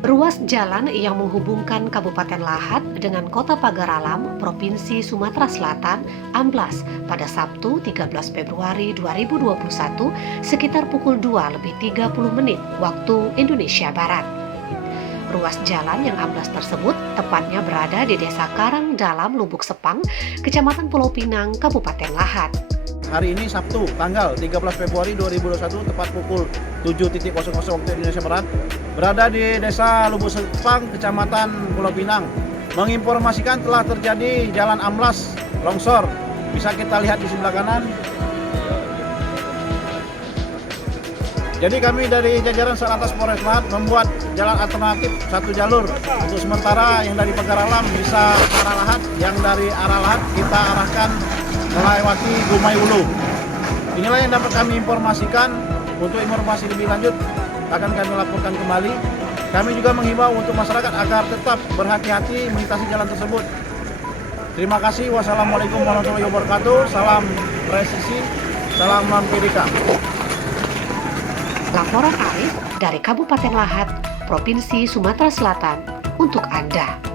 Ruas jalan yang menghubungkan Kabupaten Lahat dengan Kota Pagar Alam, Provinsi Sumatera Selatan, amblas pada Sabtu 13 Februari 2021 sekitar pukul 2:30 waktu Indonesia Barat. Ruas jalan yang amblas tersebut tepatnya berada di Desa Karang Dalam, Lubuk Sepang, Kecamatan Pulau Pinang, Kabupaten Lahat. Hari ini Sabtu tanggal 13 Februari 2021 tepat pukul 7.00 waktu Indonesia Barat berada di Desa Lubuk Sepang, Kecamatan Pulau Pinang, menginformasikan telah terjadi jalan amblas longsor. Bisa kita lihat di sebelah kanan. Jadi kami dari jajaran Satlantas Polres Lahat membuat jalan alternatif satu jalur untuk sementara yang dari Pagar Alam bisa ke arah Lahat, yang dari arah Lahat kita arahkan melewati Gumai Ulu. Inilah yang dapat kami informasikan. Untuk informasi lebih lanjut akan kami laporkan kembali. Kami juga menghimbau untuk masyarakat agar tetap berhati-hati melintasi jalan tersebut. Terima kasih. Wassalamualaikum warahmatullahi wabarakatuh. Salam presisi, salam empirika. Laporan Arif dari Kabupaten Lahat, Provinsi Sumatera Selatan untuk Anda.